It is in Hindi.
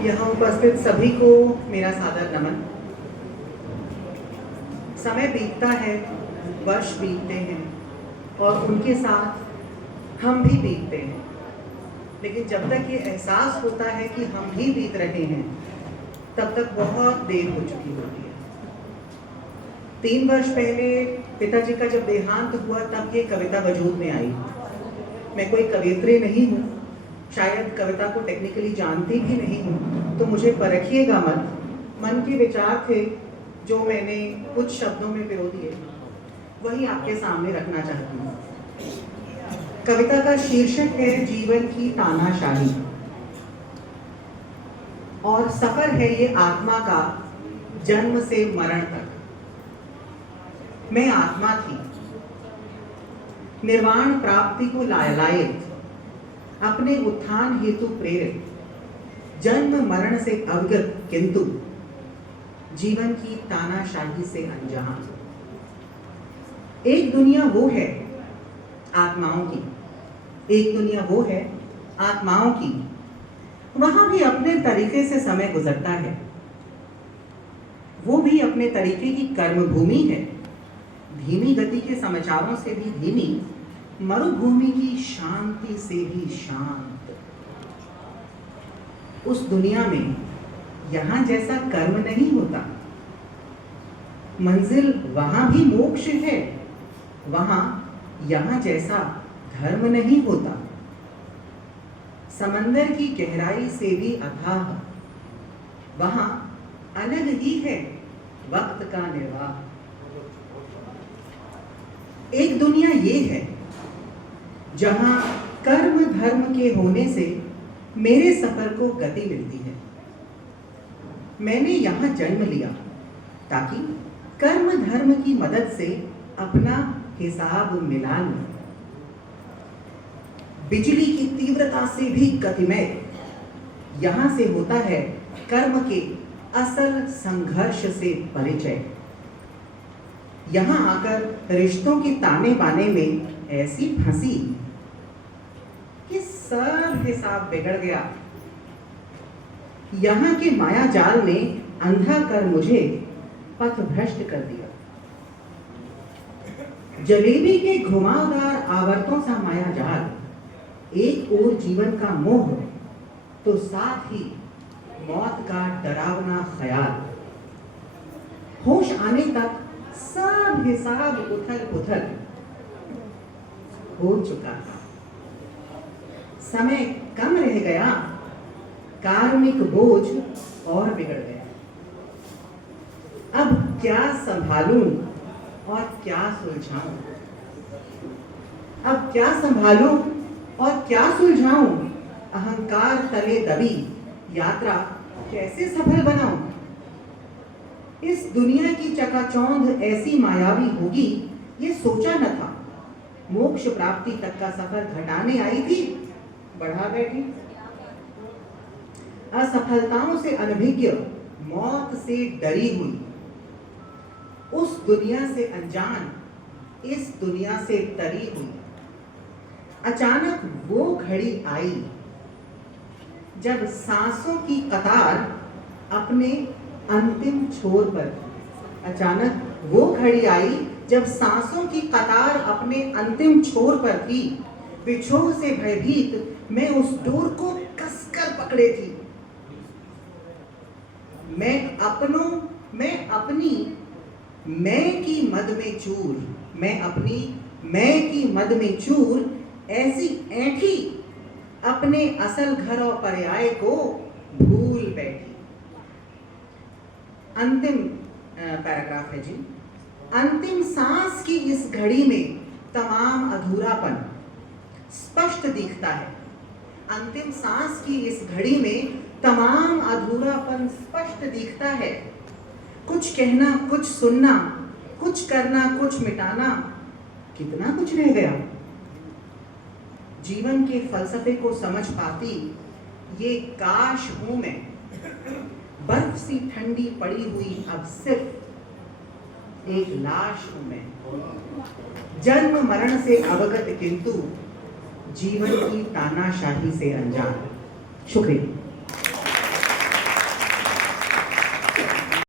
यहाँ उपस्थित सभी को मेरा सादर नमन। समय बीतता है, वर्ष बीतते हैं और उनके साथ हम भी बीतते हैं, लेकिन जब तक ये एहसास होता है कि हम भी बीत रहे हैं तब तक बहुत देर हो चुकी होती है। 3 वर्ष पहले पिताजी का जब देहांत हुआ तब ये कविता वजूद में आई। मैं कोई कवियत्री नहीं हूँ, शायद कविता को टेक्निकली जानती भी नहीं हूँ, तो मुझे परखिएगा मत। मन के विचार थे जो मैंने कुछ शब्दों में पिरो दिए, वही आपके सामने रखना चाहती हूँ। कविता का शीर्षक है जीवन की तानाशाही और सफर है ये आत्मा का जन्म से मरण तक। मैं आत्मा थी, निर्वाण प्राप्ति को लायलायित, अपने उत्थान हेतु प्रेरित, जन्म मरण से अवगत, किंतु जीवन की तानाशाही से अनजान। एक दुनिया वो है आत्माओं की, एक दुनिया वो है आत्माओं की, वहां भी अपने तरीके से समय गुजरता है। वो भी अपने तरीके की कर्म भूमि है, धीमी गति के समाचारों से भी धीमी, मरुभूमि की शांति से भी शांत। उस दुनिया में यहां जैसा कर्म नहीं होता, मंजिल वहां भी मोक्ष है, वहां यहां जैसा धर्म नहीं होता। समंदर की गहराई से भी अथाह, वहां अलग ही है वक्त का निर्वाह। एक दुनिया ये है जहां कर्म धर्म के होने से मेरे सफर को गति मिलती है। मैंने यहां जन्म लिया ताकि कर्म धर्म की मदद से अपना हिसाब मिला लूं। बिजली की तीव्रता से भी गतिमय यहां से होता है कर्म के असल संघर्ष से परिचय। यहां आकर रिश्तों की ताने बाने में ऐसी फंसी कि सब हिसाब बिगड़ गया। यहां के माया जाल ने अंधा कर मुझे पथ भ्रष्ट कर दिया। जलेबी के घुमावदार आवर्तों सा माया जाल, एक ओर जीवन का मोह तो साथ ही मौत का डरावना ख्याल। होश आने तक सब हिसाब उथल पुथल हो चुका था। समय कम रह गया, कार्मिक बोझ और बिगड़ गया। अब क्या संभालूं और क्या सुलझाऊं, अब क्या संभालूं और क्या सुलझाऊं। अहंकार तले दबी यात्रा कैसे सफल बनाऊं। इस दुनिया की चकाचौंध ऐसी मायावी होगी ये सोचा न था। मोक्ष प्राप्ति तक का सफर घटाने आई थी, बढ़ा बैठी। असफलताओं से अनभिज्ञ, मौत से डरी हुई, उस दुनिया से अनजान, इस दुनिया से तरी हुई। अचानक वो घड़ी आई जब सांसों की कतार अपने अंतिम छोर पर थी। अचानक वो घड़ी आई जब सांसों की कतार अपने अंतिम छोर पर थी। विछोह से भयभीत मैं उस डोर को कसकर पकड़े थी। मैं अपनी मैं की मद में चूर, मैं अपनी मैं की मद में चूर ऐसी ऐठी, अपने असल घर और पर्याय को भूल बैठी। अंतिम पैराग्राफ है जी। अंतिम सांस की इस घड़ी में तमाम अधूरापन स्पष्ट दिखता है। अंतिम सांस की इस घड़ी में तमाम अधूरापन स्पष्ट दिखता है। कुछ कहना, कुछ सुनना, कुछ करना, कुछ मिटाना, कितना कुछ रह गया। जीवन के फलसफे को समझ पाती ये काश हूं मैं। बर्फ सी ठंडी पड़ी हुई अब सिर्फ एक लाश हूं मैं। जन्म मरण से अवगत किंतु जीवन की तानाशाही से अनजान। शुक्रिया।